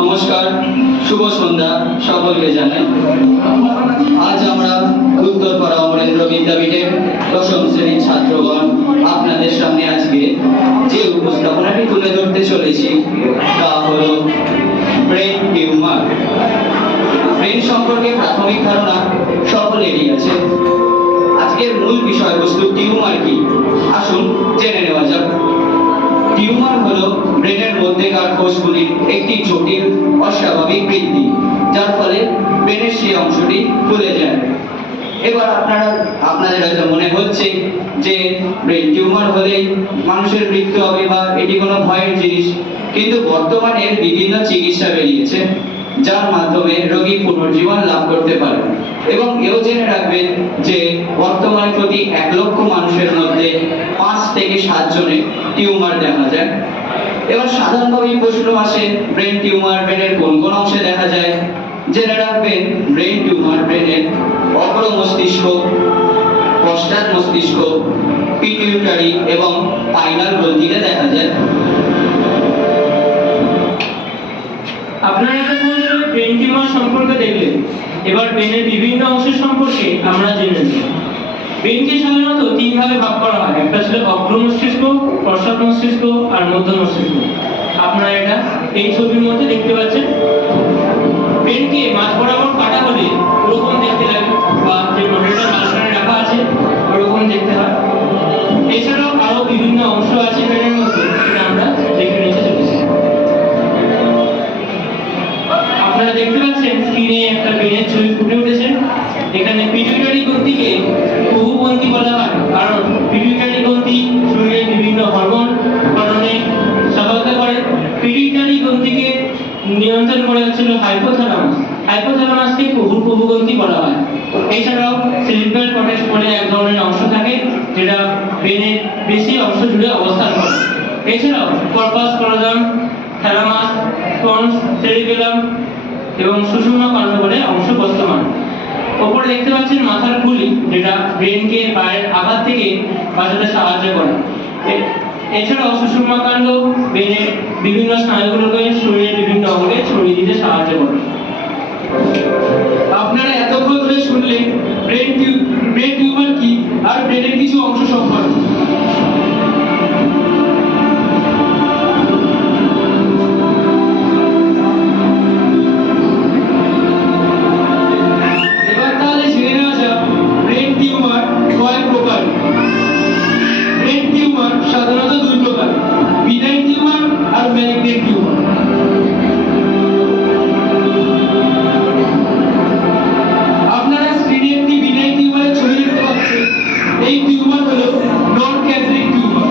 নমস্কার, শুভ সন্ধ্যা সকলকে জানাই। আজ আমরা উত্তরপাড়া অমরেন্দ্র বিদ্যাপীঠের দশম শ্রেণীর ছাত্রগণ আপনাদের সামনে আজকে যে উপস্থাপনাটি তুলে ধরতে চলেছি তা হলো ব্রেন টিউমার। ব্রেন সম্পর্কে প্রাথমিক ধারণা সকলেরই আছে। আজকের মূল বিষয়বস্তু টিউমার কি, আসুন জেনে নেওয়া যাক। টিউমার হলো ব্রেনের মধ্যেকার কোষগুলির একটি জটিল অস্বাভাবিক বৃদ্ধি, যার ফলে ব্রেনের সেই অংশটি ফুলে যায়। এবার আপনাদের হয়তো মনে হচ্ছে যে ব্রেন টিউমার হলেই মানুষের মৃত্যু হবে বা এটি কোনো ভয়ের জিনিস, কিন্তু বর্তমানে বিভিন্ন চিকিৎসা বেরিয়েছে যার মাধ্যমে রোগী পুনর্জীবন লাভ করতে পারে। এবং এও জেনে রাখবেন যে বর্তমানে প্রতি 1 লক্ষ মানুষের মধ্যে 5 থেকে 7 জনের টিউমার দেখা যায়। এবার সাধারণভাবে প্রশ্ন আসে, ব্রেন টিউমার ব্রেনের কোন কোন অংশে দেখা যায়? জেনে রাখবেন ব্রেন টিউমার ব্রেনের অগ্র মস্তিষ্ক, পশ্চাৎ মস্তিষ্ক, পিটুইটারি এবং পাইনাল গ্রন্থিতে দেখা যায়। আপনারা এতক্ষণ ধরে ব্রেন টিউমার সম্পর্কে দেখলেন। এবার ব্রেনের বিভিন্ন অংশ সম্পর্কে আমরা জেনে নেব। ব্রেনকে সাধারণত 3 ভাগে ভাগ করা হয়। একটা ছিল অগ্র মস্তিষ্ক, পশ্চাৎ মস্তিষ্ক আর মধ্য মস্তিষ্ক। আপনারা এটা এই ছবির মধ্যে দেখতে পাচ্ছেন। ব্রেনকে মাঝ বরাবর কাটা হলে ওরকম দেখতে লাগে, বা যে মডেলটা মাঝখানে রাখা আছে ওরকম দেখতে হয়। এছাড়াও আরো বিভিন্ন অংশ আছে ব্রেনের মধ্যে, সেটা আমরা দেখে নিতে চলেছি। আপনারা দেখতে পাচ্ছেন স্ক্রিনে একটা ব্রেনের ছবি ফুটে উঠেছে। এখানে পিটুইটারি গ্রন্থিকে বহুগ্রন্থি বলা হয়, কারণ পিটুইটারি গ্রন্থি শরীরের বিভিন্ন হরমোন উৎপাদনে সহায়তা করে। পিটুইটারি গ্রন্থিকে নিয়ন্ত্রণ করে হচ্ছিল হাইপোথ্যালামাস। হাইপোথ্যালামাসকে বহুগ্রন্থি বলা হয়। এছাড়াও সেরিব্রাল কর্টেক্স বলে এক ধরনের অংশ থাকে, যেটা ব্রেনের বেশি অংশ জুড়ে অবস্থান করে। এছাড়াও কর্পাস ক্যালোজাম, থ্যালামাস, পন্স, সেরিবেলাম এবং সুষুম্না কাণ্ড বলে অংশ বর্তমান। ওপরে দেখতে পাচ্ছেন মাথার খুলি, যেটা ব্রেনকে বাইরের আঘাত থেকে বাঁচাতে সাহায্য করে। এছাড়াও সুষুম্না কাণ্ড ব্রেনের বিভিন্ন স্নায়ুগুলোকে শরীরের বিভিন্ন অঙ্গে ছড়িয়ে দিতে সাহায্য করে। আপনারা এতক্ষণ ধরে শুনলেন ব্রেন টিউমার কি আর ব্রেনের কিছু অংশ সম্পর্কে। এবার তাহলে জেনে নেওয়া যাক ব্রেন টিউমার কয় প্রকার। ব্রেন টিউমার সাধারণত 2 প্রকার, বিনাইন টিউমার আর ম্যালিগন্যান্ট টিউমার। আপনারা স্ক্রিনে একটি বিনাইন টিউমারের ছবি দেখতে পাচ্ছেন। এই টিউমার হলো নন ক্যান্সারিক টিউমার।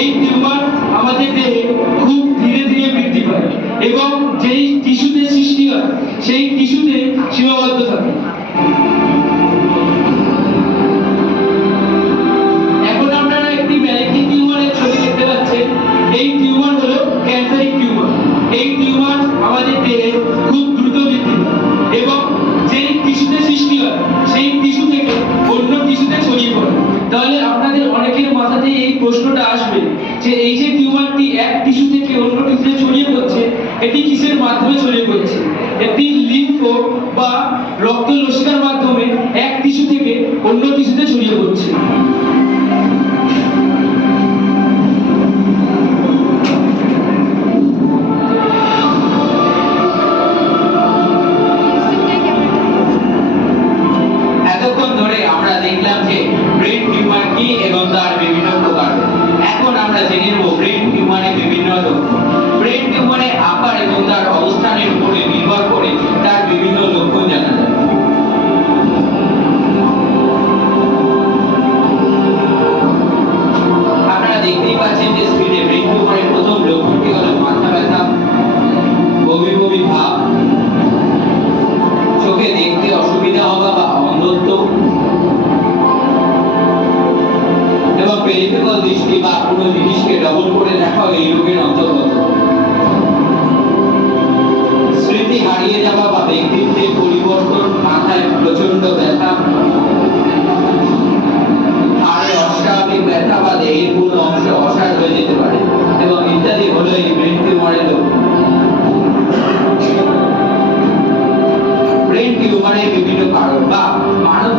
এই টিউমার আমাদের দেহে খুব ধীরে ধীরে বৃদ্ধি পায় এবং যেই টিস্যুতে সৃষ্টি হয় সেই টিস্যুতে সীমাবদ্ধ থাকে। এখন আপনারা একটি ম্যালিগন্যান্ট টিউমারের ছবি দেখতে পাচ্ছেন। এই টিউমার হলো ক্যান্সারিক টিউমার। এই টিউমার আমাদের দেহে খুব দ্রুত বৃদ্ধি পায় এবং যেই টিস্যুতে সৃষ্টি হয় সেই টিস্যু থেকে অন্য টিস্যুতে ছড়িয়ে পড়ে। তাহলে আপনাদের অনেকের মাথাতে এই প্রশ্নটা আসবে যে এই যে টিউমারটি এক টিস্যু থেকে অন্য টিস্যুতে ছড়িয়ে পড়ছে, এটি কিসের মাধ্যমে ছড়িয়ে পড়ছে? এটি লিম্ফ বা রক্ত লসিকার মাধ্যমে এক টিস্যু থেকে অন্য টিস্যুতে ছড়িয়ে পড়ছে। এতক্ষণ ধরে আমরা দেখলাম যে ব্রেন টিউমার কি এবং তার বিভিন্ন প্রকার। এখন আমরা জেনে নেব ব্রেন টিউমারের বিভিন্ন লক্ষণ। ব্রেন টিউমারের আকার এবং তার অবস্থানের উপরে নির্ভর করে তার বিভিন্ন লক্ষণ দেখা যায়।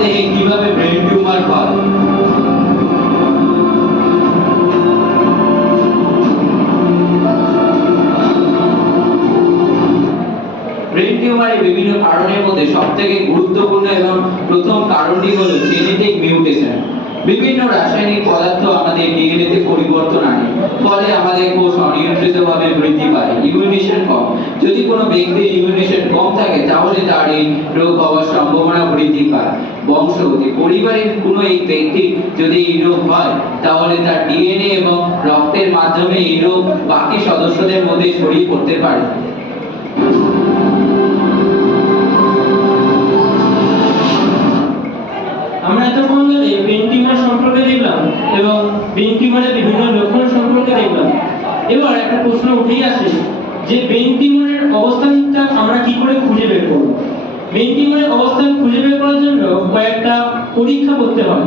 দেহে কিভাবে ব্রেন টিউমার হয়। ব্রেন টিউমারের বিভিন্ন কারণের মধ্যে সবথেকে গুরুত্বপূর্ণ এবং প্রথম কারণটি হলো জেনেটিক মিউটেশন। বিভিন্ন রাসায়নিক পদার্থ আমাদের ডিএনএ তে পরিবর্তন আনে, ফলে আমাদের কোষ অনিয়ন্ত্রিতভাবে বৃদ্ধি পায়। ইমিউনেশন কম, যদি কোনো ব্যক্তির ইমিউনেশন কম থাকে তাহলে তার এই রোগ হওয়ার সম্ভাবনা বৃদ্ধি পায়। বংশগতি, পরিবারের কোনো এক ব্যক্তি যদি এই রোগ হয় তাহলে তার ডিএনএ এবং রক্তের মাধ্যমে এই রোগ বাকি সদস্যদের মধ্যে ছড়িয়ে পড়তে পারে। আমরা এতক্ষণ ধরে ব্রেন টিউমার সম্পর্কে দেখলাম এবং ব্রেন টিউমারের বিভিন্ন লক্ষণ সম্পর্কে দেখলাম। এবার একটা প্রশ্ন উঠেই আসে যে ব্রেন টিউমারের অবস্থানটা আমরা কি করে খুঁজে বের করব। ব্রেন টিউমারের অবস্থান খুঁজে বের করার জন্য কয়েকটা পরীক্ষা করতে হয়,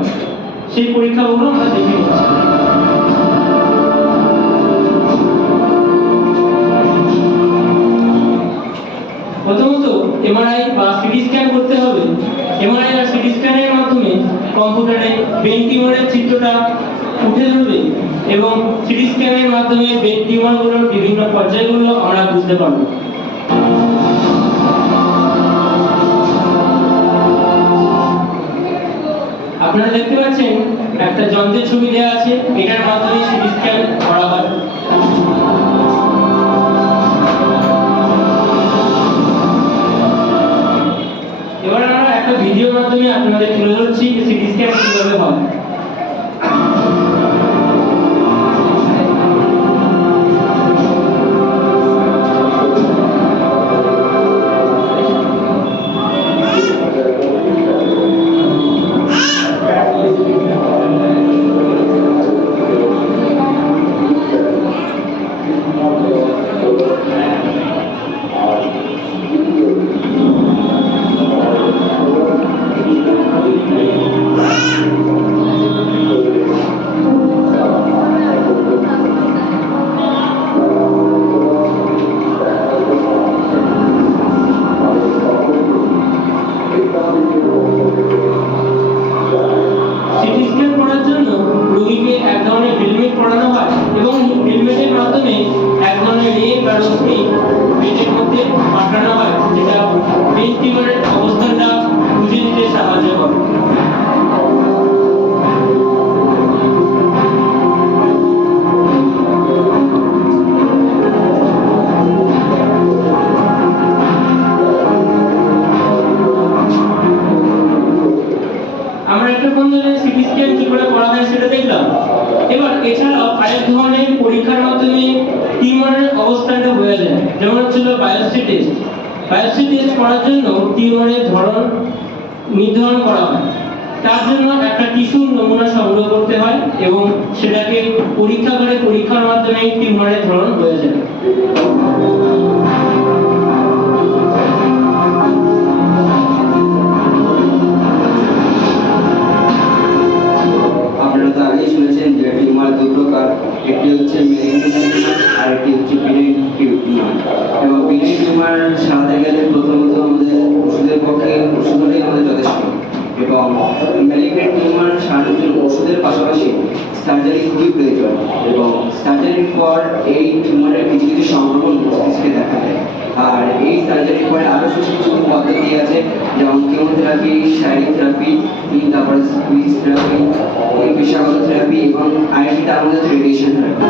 সেই পরীক্ষাগুলো আমরা দেখে নিচ্ছি। প্রথমত এমআরআই বা সিটি স্ক্যান করতে হবে। এমআরআই আর সিটি স্ক্যানের মাধ্যমে কম্পিউটারে ব্রেন টিউমারের চিত্রটা উঠে ধরবে এবং সিটি স্ক্যানের মাধ্যমে ব্রেন টিউমারগুলোর বিভিন্ন পর্যায়গুলো আমরা বুঝতে পারব। আপনারা দেখতে পাচ্ছেন একটা যন্ত্রের ছবি দেওয়া আছে, এটার মাধ্যমে সিটি স্ক্যান করা হয়। এবার আমরা একটা ভিডিওর মাধ্যমে আপনাদের তুলে ধরছি সিটি স্ক্যান কিভাবে হয়। সিটি স্ক্যান করার জন্য রোগীকে এক ধরনের হেলমেট পরানো হয় এবং হেলমেটের মাধ্যমে এক ধরনের রে বা রশ্মি ব্রেনের মধ্যে পাঠানো হয়, যেটা ব্রেন টিউমারের অবস্থানটা বুঝে নিতে সাহায্য করে। আমরা একটা ধরনের সিটি স্ক্যান কি করে করা হয় সেটা দেখলাম। এবার এছাড়াও আরেক ধরনের পরীক্ষার মাধ্যমে টিউমারের অবস্থানটা বোঝা যায়, যেমন হচ্ছিল বায়োপসি টেস্ট। বায়োপসি টেস্ট করার জন্য টিউমারের ধরন নির্ধারণ করা হয়। তার জন্য একটা টিস্যুর নমুনা সংগ্রহ করতে হয় এবং সেটাকে পরীক্ষার মাধ্যমে টিউমারের ধরন বোঝা যায়। আপনারা তো আগেই শুনেছেন যে টিউমার দুই প্রকার, একটি হচ্ছে মেলিগন্যান্ট টিউমার আর একটি হচ্ছে বিনাইন টিউমার। এবং বিনাইন টিউমার সারাতে গেলে প্রথমত আমাদের ওষুধের পক্ষে ওষুধ হলেই আমাদের যথেষ্ট, এবং মেলিগন্যান্ট টিউমার সারানোর জন্য ওষুধের পাশাপাশি সার্জারি খুবই প্রয়োজন। এবং সার্জারির পর এই টিউমারের কিছু কিছু সংক্রমণ মস্তিষ্কে দেখা দেয়, আর এই সার্জারির পরে আরও কিছু কিছু পদ্ধতি আছে, যেমন কেমোথেরাপি, শারীরিক থেরাপি, তারপরে স্কুইজ থেরাপি, পেশাগত থেরাপি এবং আরেকটি তার মধ্যে রেডিয়েশন থেরাপি।